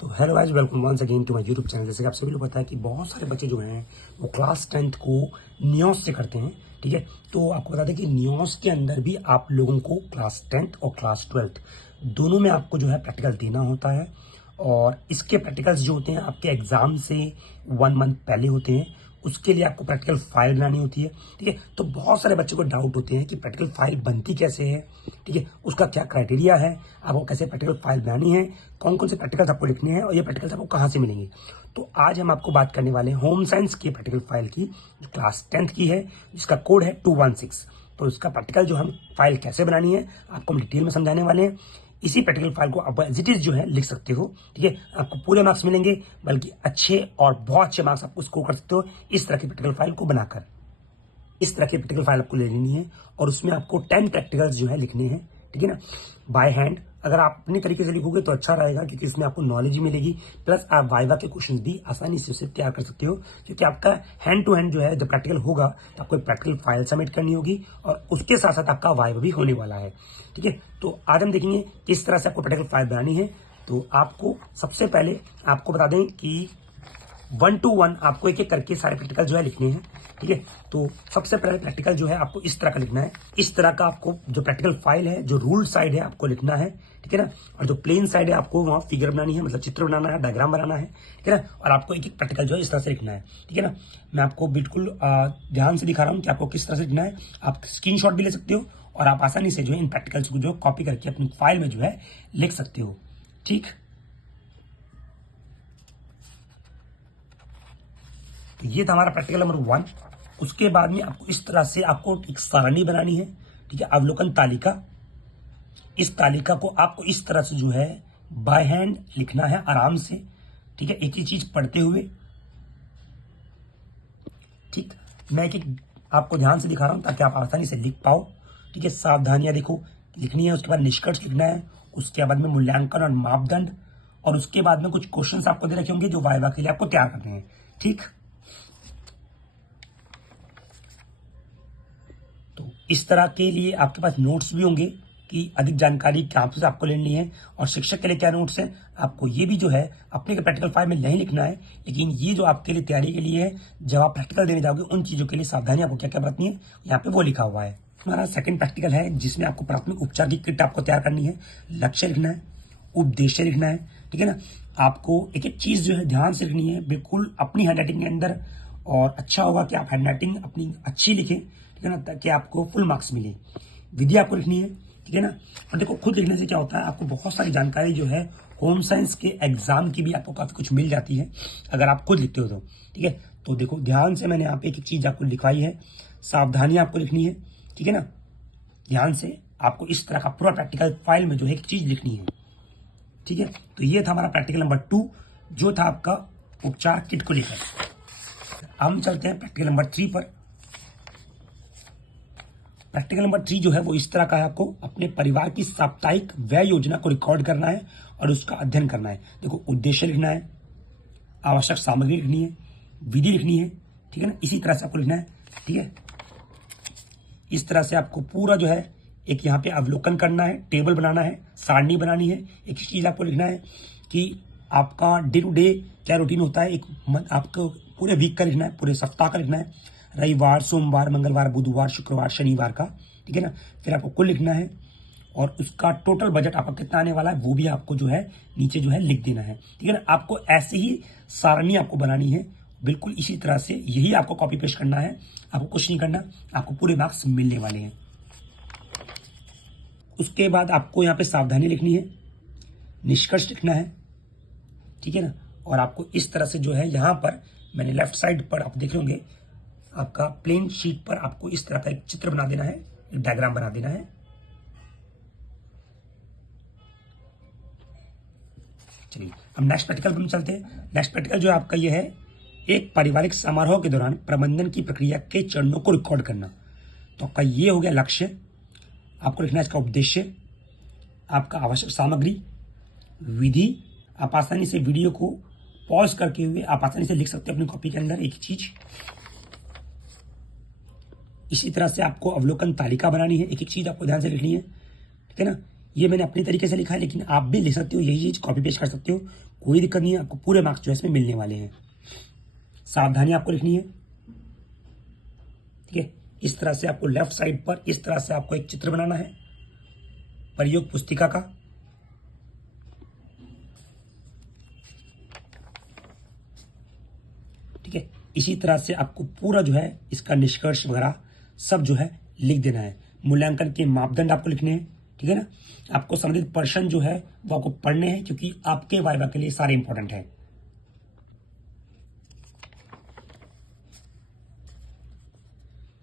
तो hello guys, welcome once again to my YouTube channel. जैसे कि आप सभी लोग पता है कि बहुत सारे बच्चे जो हैं वो क्लास 10th को नियोस से करते हैं। ठीक है, तो आपको बता दें कि नियोस के अंदर भी आप लोगों को क्लास 10th और क्लास 12th दोनों में आपको जो है प्रैक्टिकल देना होता है। और इसके प्रैक्टिकल्स जो होते हैं आपके एग्जाम से 1 मंथ पहले होते हैं। उसके लिए आपको प्रैक्टिकल फाइल बनानी होती है। ठीक है, तो बहुत सारे बच्चों को डाउट होते हैं कि प्रैक्टिकल फाइल बनती कैसे है, ठीक है, उसका क्या क्राइटेरिया है, आपको कैसे प्रैक्टिकल फाइल बनानी है, कौन कौन से प्रैक्टिकल्स आपको लिखने हैं और ये प्रैक्टिकल्स आपको कहाँ से मिलेंगे। तो आज हम आपको बात करने वाले हैं होम साइंस की प्रैक्टिकल फाइल की, जो क्लास 10th की है, जिसका कोड है 216। तो इसका प्रैक्टिकल जो हम फाइल कैसे बनानी है आपको हम डिटेल में समझाने वाले हैं। इसी प्रैक्टिकल फाइल को आप एज इट इज जो है लिख सकते हो। ठीक है, आपको पूरे मार्क्स मिलेंगे, बल्कि अच्छे और बहुत अच्छे मार्क्स आपको स्कोर कर सकते हो इस तरह की प्रैक्टिकल फाइल को बनाकर। इस तरह की प्रैक्टिकल फाइल आपको ले लेनी है और उसमें आपको 10 प्रैक्टिकल्स जो है लिखने हैं। ठीक है ना, बाय हैंड। अगर आप अपने तरीके से लिखोगे तो अच्छा रहेगा, क्योंकि इसमें आपको नॉलेज ही मिलेगी, प्लस आप वाइवा के क्वेश्चंस भी आसानी से उसे तैयार कर सकते हो। क्योंकि आपका हैंड टू हैंड जो है जब प्रैक्टिकल होगा तो आपको एक प्रैक्टिकल फाइल सबमिट करनी होगी और उसके साथ साथ आपका वाइवा भी होने वाला है। ठीक है, तो आज हम देखेंगे किस तरह से आपको प्रैक्टिकल फाइल बनानी है। तो आपको सबसे पहले आपको बता दें कि 1 to 1 आपको एक एक करके सारे प्रैक्टिकल जो है लिखने हैं। ठीक है, तो सबसे पहले प्रैक्टिकल जो है आपको इस तरह का लिखना है। इस तरह का आपको जो प्रैक्टिकल फाइल है, जो रूल साइड है आपको लिखना है। ठीक है ना, और जो प्लेन साइड है आपको वहां फिगर बनानी है, मतलब चित्र बनाना है, डायग्राम बनाना है। ठीक है ना, और आपको एक एक प्रैक्टिकल जो है इस तरह से लिखना है। ठीक है ना, मैं आपको बिल्कुल ध्यान से दिखा रहा हूँ कि आपको किस तरह से लिखना है। आप स्क्रीनशॉट भी ले सकते हो और आप आसानी से जो है इन प्रैक्टिकल्स को जो कॉपी करके अपनी फाइल में जो है लिख सकते हो। ठीक, तो ये था हमारा प्रैक्टिकल नंबर 1। उसके बाद में आपको इस तरह से आपको एक सारणी बनानी है। ठीक है, अवलोकन तालिका। इस तालिका को आपको इस तरह से जो है बाय हैंड लिखना है, आराम से। ठीक है, एक ही चीज पढ़ते हुए। ठीक, मैं एक एक आपको ध्यान से दिखा रहा हूं ताकि आप आसानी से लिख पाओ। ठीक है, सावधानियां देखो लिखनी है। उसके बाद निष्कर्ष लिखना है। उसके बाद में मूल्यांकन और मापदंड, और उसके बाद में कुछ क्वेश्चंस आपको दे रखे होंगे जो वाइवा के लिए आपको तैयार करने हैं। ठीक, तो इस तरह के लिए आपके पास नोट्स भी होंगे कि अधिक जानकारी कहाँ से आपको लेनी है और शिक्षक के लिए क्या नोट्स है। आपको ये भी जो है अपने प्रैक्टिकल फाइल में नहीं लिखना है, लेकिन ये जो आपके लिए तैयारी के लिए है, जब आप प्रैक्टिकल देने जाओगे उन चीजों के लिए सावधानी आपको क्या क्या बरतनी है, यहाँ पे वो लिखा हुआ है। हमारा सेकंड प्रैक्टिकल है जिसमें आपको प्राथमिक उपचार की किट आपको तैयार करनी है। लक्ष्य लिखना है, उद्देश्य लिखना है। ठीक है ना, आपको एक एक चीज जो है ध्यान से लिखनी है, बिल्कुल अपनी हैंडराइटिंग के अंदर। और अच्छा होगा कि आप हैंडराइटिंग अपनी अच्छी लिखें, ठीक है ना, ताकि आपको फुल मार्क्स मिले। विधि आपको लिखनी है। ठीक है ना, और देखो खुद लिखने से क्या होता है, आपको बहुत सारी जानकारी जो है होम साइंस के एग्जाम की भी आपको काफी कुछ मिल जाती है अगर आप खुद लिखते हो तो। ठीक है, तो देखो ध्यान से मैंने यहाँ पे एक एक चीज आपको लिखवाई है। सावधानी आपको लिखनी है। ठीक है ना, ध्यान से आपको इस तरह का पूरा प्रैक्टिकल फाइल में जो है एक चीज लिखनी है। ठीक है, तो ये था हमारा प्रैक्टिकल नंबर 2, जो था आपका उपचार किट को लेकर। हम चलते हैं प्रैक्टिकल नंबर 3 पर। प्रैक्टिकल नंबर 3 जो है वो इस तरह का है। आपको अपने परिवार की साप्ताहिक व्यय योजना को रिकॉर्ड करना है और उसका अध्ययन करना है। देखो उद्देश्य लिखना है, आवश्यक सामग्री लिखनी है, विधि लिखनी है। ठीक है ना, इसी तरह से आपको लिखना है। ठीक है, इस तरह से आपको पूरा जो है एक यहाँ पे अवलोकन करना है, टेबल बनाना है, सारणी बनानी है। एक चीज आपको लिखना है कि आपका डे टू डे क्या रूटीन होता है, आपको पूरे वीक का लिखना है, पूरे सप्ताह का लिखना है, रविवार, सोमवार, मंगलवार, बुधवार, शुक्रवार, शनिवार का। ठीक है ना, फिर आपको कुल लिखना है और उसका टोटल बजट आपका कितना आने वाला है वो भी आपको जो है नीचे जो है लिख देना है। ठीक है ना, आपको ऐसे ही सारणी आपको बनानी है, बिल्कुल इसी तरह से यही आपको कॉपी पेस्ट करना है। आपको कुछ नहीं करना, आपको पूरे मार्क्स मिलने वाले हैं। उसके बाद आपको यहाँ पे सावधानी लिखनी है, निष्कर्ष लिखना है। ठीक है ना, और आपको इस तरह से जो है यहाँ पर मैंने लेफ्ट साइड पर आप देख रहे होंगे, आपका प्लेन शीट पर आपको इस तरह का एक चित्र बना देना है, एक डायग्राम बना देना है। चलिए हम नेक्स्ट प्रैक्टिकल पर चलते हैं। नेक्स्ट प्रैक्टिकल जो है आपका ये है, एक पारिवारिक समारोह के दौरान प्रबंधन की प्रक्रिया के चरणों को रिकॉर्ड करना। तो आपका ये हो गया लक्ष्य। आपको लिखना है इसका उद्देश्य, आपका आवश्यक सामग्री, विधि। आप आसानी से वीडियो को पॉज करके हुए आप आसानी से लिख सकते हो अपनी कॉपी के अंदर एक चीज। इसी तरह से आपको अवलोकन तालिका बनानी है, एक एक चीज आपको ध्यान से लिखनी है। ठीक है ना, ये मैंने अपने तरीके से लिखा है, लेकिन आप भी लिख सकते हो, यही चीज कॉपी पेस्ट कर सकते हो। कोई दिक्कत नहीं है, आपको पूरे मार्क्स जो है इसमें मिलने वाले हैं। सावधानी आपको लिखनी है, ठीक है। इस तरह से आपको लेफ्ट साइड पर इस तरह से आपको एक चित्र बनाना है प्रयोग पुस्तिका का। ठीक है, इसी तरह से आपको पूरा जो है इसका निष्कर्ष वगैरह सब जो है लिख देना है। मूल्यांकन के मापदंड आपको लिखने हैं, ठीक है ना। आपको संबंधित प्रश्न जो है वो आपको पढ़ने हैं, क्योंकि आपके वाइवा के लिए सारे इंपॉर्टेंट है।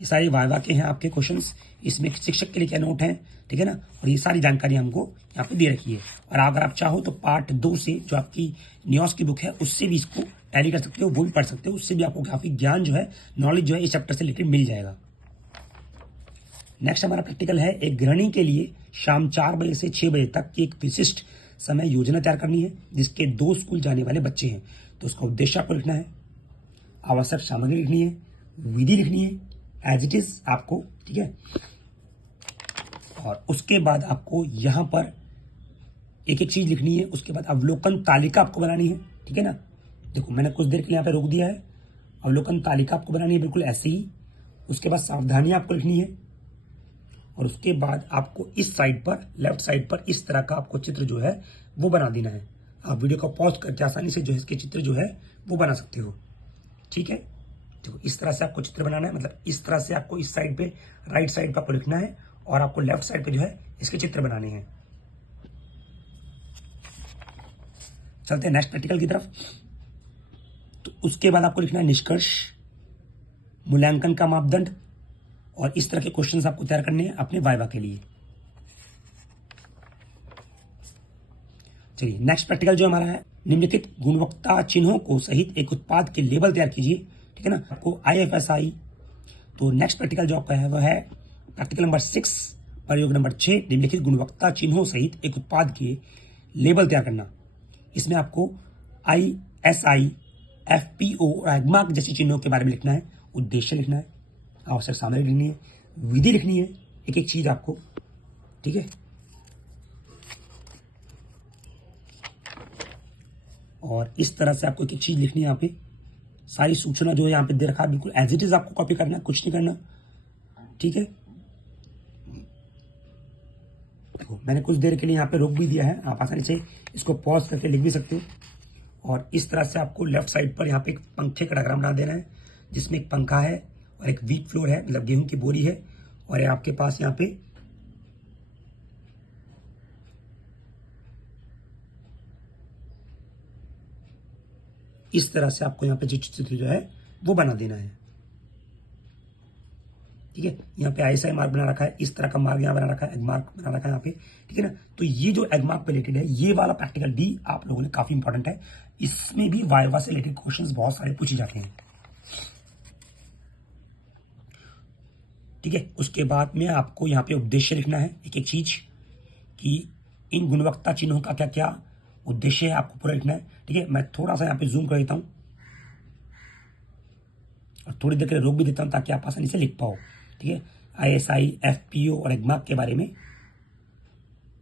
ये सारे वाइवा के हैं आपके क्वेश्चंस, इसमें शिक्षक के लिए क्या नोट है, ठीक है ना। और ये सारी जानकारी हमको यहाँ पे दे रखी है। और अगर आप चाहो तो पार्ट 2 से जो आपकी न्यूज़ की बुक है उससे भी इसको टैली कर सकते हो, वो भी पढ़ सकते हो। उससे भी आपको काफी ज्ञान जो है, नॉलेज जो है इस चैप्टर से रिलेटेड मिल जाएगा। नेक्स्ट हमारा प्रैक्टिकल है, एक गृहिणी के लिए शाम 4 बजे से 6 बजे तक की एक विशिष्ट समय योजना तैयार करनी है, जिसके 2 स्कूल जाने वाले बच्चे हैं। तो उसका उद्देश्य आपको लिखना है, आवश्यक सामग्री लिखनी है, विधि लिखनी है एज इट इज आपको, ठीक है। और उसके बाद आपको यहां पर एक एक चीज लिखनी है। उसके बाद अवलोकन तालिका आपको बनानी है, ठीक है ना। देखो मैंने कुछ देर के लिए यहाँ पे रोक दिया है। अवलोकन तालिका आपको बनानी है बिल्कुल ऐसे ही। उसके बाद सावधानी आपको लिखनी है, और उसके बाद आपको इस साइड पर, लेफ्ट साइड पर इस तरह का आपको चित्र जो है वो बना देना है। आप वीडियो को पॉज करके आसानी से जो है इसके चित्र जो है वो बना सकते हो, ठीक है। देखो इस तरह से आपको चित्र बनाना है, मतलब इस तरह से आपको इस साइड पे, राइट साइड पे आपको लिखना है, और आपको लेफ्ट साइड पे जो है इसके चित्र बनाने हैं। चलते हैं नेक्स्ट प्रैक्टिकल की तरफ। तो उसके बाद आपको लिखना है निष्कर्ष, मूल्यांकन का मापदंड, और इस तरह के क्वेश्चंस आपको तैयार करने हैं अपने वाइवा के लिए। चलिए नेक्स्ट प्रैक्टिकल जो हमारा है, निम्नलिखित गुणवत्ता चिन्हों को सहित एक उत्पाद के लेबल तैयार कीजिए, ठीक है ना। आपको IFSI। तो नेक्स्ट प्रैक्टिकल जो आपका है वह है प्रैक्टिकल नंबर 6 प्रयोग नंबर 6, निम्नलिखित गुणवत्ता चिन्हों सहित एक उत्पाद के लेबल तैयार करना। इसमें आपको ISI, FPO और एग्मार्क जैसी चिन्हों के बारे में लिखना है, उद्देश्य लिखना है, आवश्यक सामग्री लिखनी है, विधि लिखनी है, एक एक चीज आपको, ठीक है। और इस तरह से आपको एक एक चीज लिखनी है। यहाँ पे सारी सूचना जो है यहाँ पे दे रखा है, बिल्कुल एज इट इज आपको कॉपी करना है, कुछ नहीं करना, ठीक है। देखो मैंने कुछ देर के लिए यहाँ पे रोक भी दिया है, आप आसानी से इसको पॉज करके लिख भी सकते हो। और इस तरह से आपको लेफ्ट साइड पर यहाँ पे एक पंखे का डायग्राम बना देना है, जिसमें एक पंखा है और एक व्हीट फ्लोर है, मतलब गेहूं की बोरी है, और आपके पास यहाँ पे इस तरह से आपको यहाँ पे चित्र जो है वो बना देना है, ठीक है। यहाँ पे ISI मार्क बना रखा है, इस तरह का मार्क यहाँ बना रखा है, एग मार्क बना रखा है यहाँ पे, ठीक है ना। तो ये जो एग मार्क पे रिलेटेड है, ये वाला प्रैक्टिकल भी आप लोगों ने काफी इंपॉर्टेंट है। इसमें भी वाइवा से रिलेटेड क्वेश्चंस बहुत सारे पूछे जाते हैं, ठीक है। उसके बाद में आपको यहाँ पे उद्देश्य लिखना है, एक एक चीज कि इन गुणवत्ता चिन्हों का क्या क्या उद्देश्य है, आपको पूरा लिखना है, ठीक है। मैं थोड़ा सा यहाँ पे जूम कर देता हूँ और थोड़ी देर के लिए रोक भी देता हूँ, ताकि आप आसानी से लिख पाओ, ठीक है। ISI, FPO और एग्मार्क के बारे में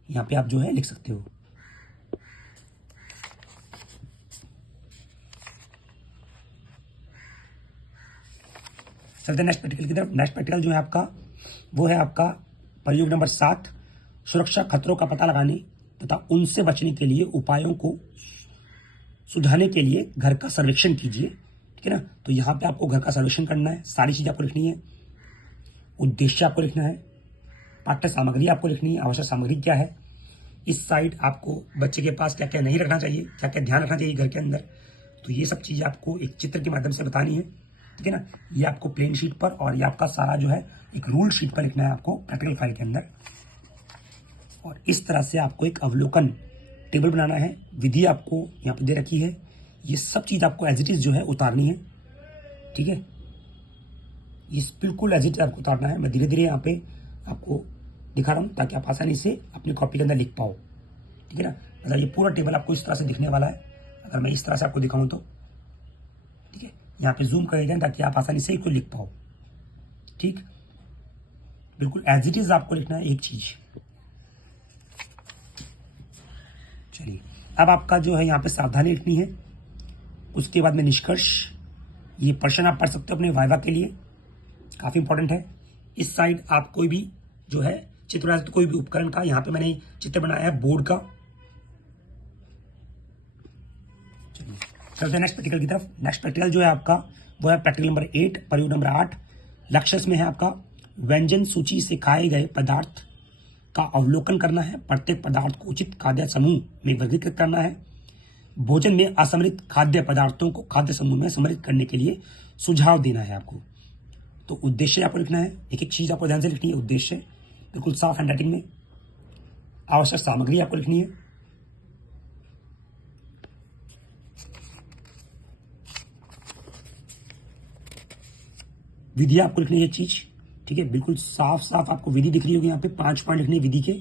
यहाँ पे आप जो है लिख सकते हो। चलते नेक्स्ट प्रैक्टिकल की तरफ। नेक्स्ट प्रैक्टिकल जो है आपका वो है आपका प्रयोग नंबर 7, सुरक्षा खतरों का पता लगाने तथा उनसे बचने के लिए उपायों को सुधारने के लिए घर का सर्वेक्षण कीजिए, ठीक है ना। तो यहाँ पे आपको घर का सर्वेक्षण करना है, सारी चीज आपको लिखनी है, उद्देश्य आपको लिखना है, पाठ्य सामग्री आपको लिखनी है, आवश्यक सामग्री क्या है, इस साइड आपको बच्चे के पास क्या क्या नहीं रखना चाहिए, क्या क्या ध्यान रखना चाहिए घर के अंदर। तो ये सब चीजें आपको एक चित्र के माध्यम से बतानी है, ठीक है ना। ये आपको प्लेन शीट पर, और ये आपका सारा जो है एक रूल्ड शीट पर लिखना है आपको प्रैक्टिकल फाइल के अंदर। और इस तरह से आपको एक अवलोकन टेबल बनाना है, विधि आपको यहाँ पे दे रखी है, ये सब चीज आपको एज इट इज जो है उतारनी है, ठीक है। ये बिल्कुल एज इट इज आपको उतारना है। मैं धीरे धीरे यहाँ पे आपको दिखा रहा हूँ, ताकि आप आसानी से अपनी कॉपी के अंदर लिख पाओ, ठीक है ना। मतलब ये पूरा टेबल आपको इस तरह से दिखने वाला है, अगर मैं इस तरह से आपको दिखाऊं तो, ठीक है। यहाँ पे जूम कर दें ताकि आप आसानी से इसको लिख पाओ, ठीक। बिल्कुल एज इट इज आपको लिखना है एक चीज। चलिए अब आपका जो है यहाँ पे सावधानी लिखनी है, उसके बाद में निष्कर्ष। ये प्रश्न आप पढ़ सकते हो अपने वाइवा के लिए, काफी इंपॉर्टेंट है। इस साइड आप कोई भी जो है चित्र बना सकते हो, कोई भी उपकरण का। यहाँ पे मैंने चित्र बनाया है बोर्ड का। चलते हैं नेक्स्ट प्रैक्टिकल की तरफ। नेक्स्ट प्रैक्टिकल जो है आपका वो है प्रैक्टिकल नंबर 8, प्रयोग नंबर 8। लक्ष्य इसमें है आपका व्यंजन सूची से खाए गए पदार्थ का अवलोकन करना है, प्रत्येक पदार्थ को उचित खाद्य समूह में वर्गीकृत करना है, भोजन में असमृद्ध खाद्य पदार्थों को खाद्य समूह में सम्मिलित करने के लिए सुझाव देना है आपको। तो उद्देश्य आपको लिखना है, एक एक चीज आपको ध्यान से लिखनी है। उद्देश्य बिल्कुल साफ हैंडराइटिंग में। आवश्यक सामग्री आपको लिखनी है। विधि आपको लिखनी है चीज, ठीक है, बिल्कुल साफ साफ आपको विधि दिख रही होगी। यहाँ पे 5 पॉइंट लिखने विधि के।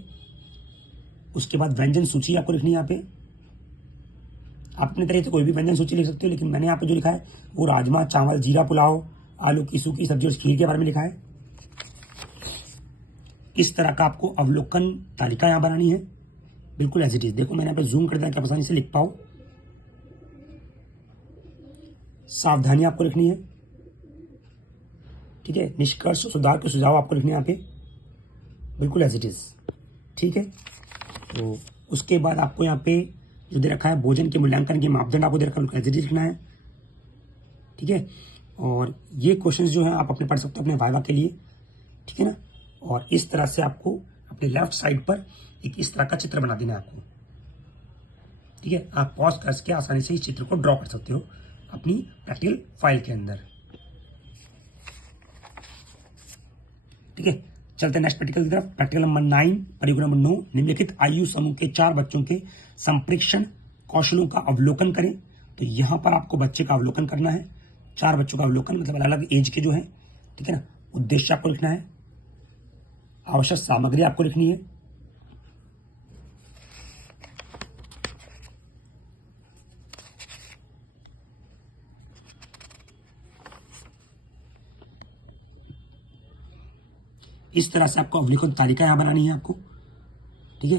उसके बाद व्यंजन सूची आपको लिखनी है। यहाँ पे आप अपने तरह से कोई भी व्यंजन सूची लिख सकते हो, लेकिन मैंने यहाँ पे जो लिखा है वो राजमा चावल जीरा पुलाव आलू की सूखी सब्जी और खीर के बारे में लिखा है। इस तरह का आपको अवलोकन तालिका यहाँ बनानी है, बिल्कुल एज इट इज। देखो मैंने यहाँ पे जूम कर दिया कि आप आसानी से लिख पाओ। सावधानी आपको लिखनी है, ठीक है। निष्कर्ष सुधार के सुझाव आपको लिखने यहाँ पे, बिल्कुल एज इट इज, ठीक है। तो उसके बाद आपको यहाँ पे जो दे रखा है भोजन के मूल्यांकन के मापदंड आपको दे रखा है, एज इट इज लिखना है, ठीक है। और ये क्वेश्चंस जो है आप अपने पढ़ सकते हो अपने वाइवा के लिए, ठीक है ना। और इस तरह से आपको अपने लेफ्ट साइड पर एक इस तरह का चित्र बना देना है आपको, ठीक है। आप पॉज करके आसानी से इस चित्र को ड्रॉ कर सकते हो अपनी प्रैक्टिकल फाइल के अंदर, ठीक है। चलते हैं नेक्स्ट प्रैक्टिकल की तरफ। प्रैक्टिकल नंबर 9, प्रयोग नंबर 9। निम्नलिखित आयु समूह के 4 बच्चों के संप्रेक्षण कौशलों का अवलोकन करें। तो यहां पर आपको बच्चे का अवलोकन करना है, 4 बच्चों का अवलोकन, मतलब अलग अलग एज के जो है, ठीक है ना। उद्देश्य आपको लिखना है, आवश्यक सामग्री आपको लिखनी है, इस तरह से आपको अवलोकन तालिका यहां बनानी है आपको, ठीक है।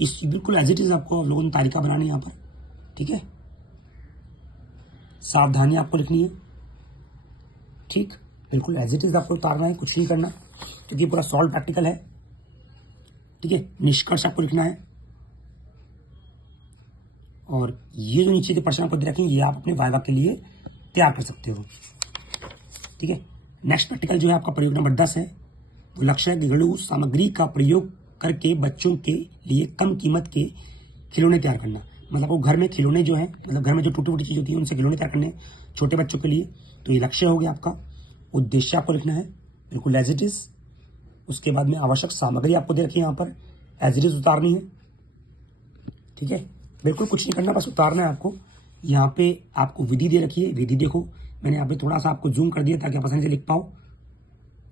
इस बिल्कुल एज इट इज आपको अवलोकन तालिका बनानी है यहां पर, ठीक है। सावधानी आपको लिखनी है, ठीक, बिल्कुल एज इट इज आपको उतारना है, कुछ नहीं करना, क्योंकि पूरा सॉल्व प्रैक्टिकल है, ठीक है। निष्कर्ष आपको लिखना है। और ये जो नीचे के प्रश्न आपको दे रखे हैं ये आप अपने वाइवा के लिए तैयार कर सकते हो, ठीक है। नेक्स्ट प्रैक्टिकल जो है आपका प्रयोग नंबर 10 है। वो लक्ष्य है घरेलू सामग्री का प्रयोग करके बच्चों के लिए कम कीमत के खिलौने तैयार करना। मतलब वो घर में खिलौने जो है, मतलब घर में जो टूटी फूटी चीज होती है उनसे खिलौने तैयार करने छोटे बच्चों के लिए। तो ये लक्ष्य हो गया आपका। उद्देश्य आपको लिखना है, बिल्कुल एज इट इज। उसके बाद में आवश्यक सामग्री आपको दे रखी है यहाँ पर, एज इट इज उतारनी है, ठीक है। बिल्कुल कुछ नहीं करना, बस उतारना है आपको। यहाँ पे आपको विधि दे रखी है, विधि देखो मैंने यहाँ पे थोड़ा सा आपको जूम कर दिया ताकि आप आसानी से लिख पाओ,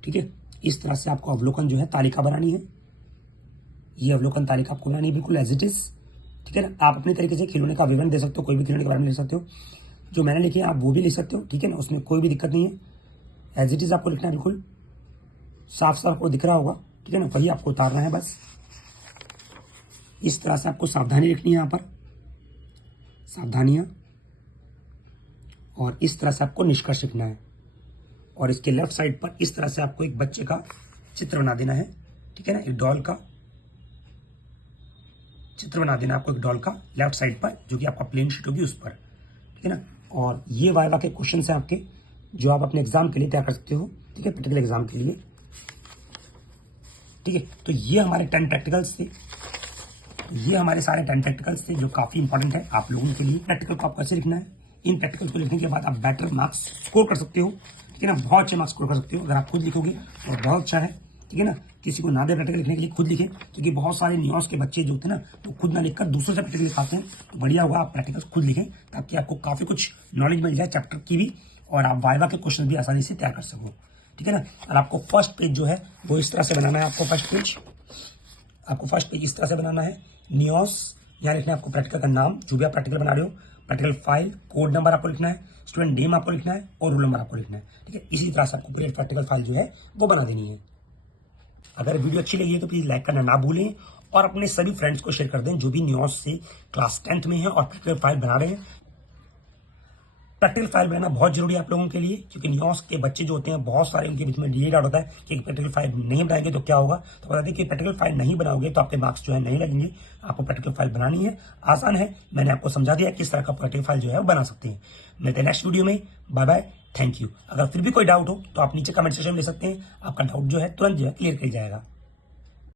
ठीक है। इस तरह से आपको अवलोकन जो है तालिका बनानी है। ये अवलोकन तालिका आपको बनानी है, बिल्कुल एज इट इज, ठीक है ना। आप अपने तरीके से खिलौने का विवरण दे सकते हो, कोई भी खिलौने के बारे में लिख सकते हो, जो मैंने लिखे आप वो भी लिख सकते हो, ठीक है ना। उसमें कोई भी दिक्कत नहीं है, एज इट इज आपको लिखना है, बिल्कुल साफ साफ आपको दिख रहा होगा, ठीक है ना। वही आपको उतारना है बस। इस तरह से आपको सावधानी लिखनी है यहाँ पर, सावधानियां। और इस तरह से आपको निष्कर्ष लिखना है। और इसके लेफ्ट साइड पर इस तरह से आपको एक बच्चे का चित्र बना देना है, ठीक है ना। एक डॉल का चित्र बना देना आपको, एक डॉल का लेफ्ट साइड पर, जो कि आपका प्लेन शीट होगी उस पर, ठीक है ना। और ये वाइवा के क्वेश्चन है आपके, जो आप अपने एग्जाम के लिए तैयार कर सकते हो, ठीक है, प्रैक्टिकल एग्जाम के लिए, ठीक है। तो ये हमारे 10 प्रैक्टिकल्स थे, ये हमारे सारे 10 प्रैक्टिकल्स थे जो काफी इंपॉर्टेंट है आप लोगों के लिए। प्रैक्टिकल को आपको कैसे लिखना है, इन प्रैक्टिकल्स को लिखने के बाद आप बेटर मार्क्स स्कोर कर सकते हो, ठीक है ना। बहुत अच्छे मार्क्स स्कोर कर सकते हो अगर आप खुद लिखोगे, और बहुत अच्छा है, ठीक है ना। किसी को ना दे प्रैक्टिकल लिखने के लिए खुद लिखे, क्योंकि बहुत सारे न्यूज के बच्चे जो होते हैं ना तो खुद ना लिखकर दूसरों से प्रैक्टिकल लिखाते हैं। तो बढ़िया होगा आप प्रैक्टिकल्स खुद लिखें, ताकि आपको काफी कुछ नॉलेज मिल जाए चैप्टर की भी, और आप वाइवा के क्वेश्चन भी आसानी से तैयार कर सको, ठीक है ना। और आपको फर्स्ट पेज जो है वो इस तरह से बनाना है। आपको फर्स्ट पेज इस तरह से बनाना है। न्यूज यहाँ लिखना है आपको, प्रैक्टिकल का नाम जो भी आप प्रैक्टिकल बना रहे हो, प्रैक्टिकल फाइल, कोड नंबर आपको लिखना है, स्टूडेंट नेम आपको लिखना है, और रोल नंबर आपको लिखना है, ठीक है। इसी तरह से आपको पूरी प्रैक्टिकल फाइल जो है वो बना देनी है। अगर वीडियो अच्छी लगी है तो प्लीज लाइक करना ना भूलें, और अपने सभी फ्रेंड्स को शेयर कर दें जो भी न्यूज से क्लास 10th में है और प्रैक्टिकल फाइल बना रहे हैं। प्रैक्टिकल फाइल बनाना बहुत जरूरी है आप लोगों के लिए, क्योंकि न्यूज के बच्चे जो होते हैं बहुत सारे उनके बीच में ये डाउट होता है कि प्रैक्टिकल फाइल नहीं बनाएंगे तो क्या होगा। तो बता दें कि प्रैक्टिकल फाइल नहीं बनाओगे तो आपके मार्क्स जो है नहीं लगेंगे। आपको प्रैक्टिकल फाइल बनानी है, आसान है, मैंने आपको समझा दिया किस तरह का प्रैक्टिकल फाइल जो है वो बना सकते हैं। मिलते हैं नेक्स्ट वीडियो में, बाय बाय, थैंक यू। अगर फिर भी कोई डाउट हो तो आप नीचे कमेंट सेक्शन में ले सकते हैं, आपका डाउट जो है तुरंत जो है क्लियर किया जाएगा।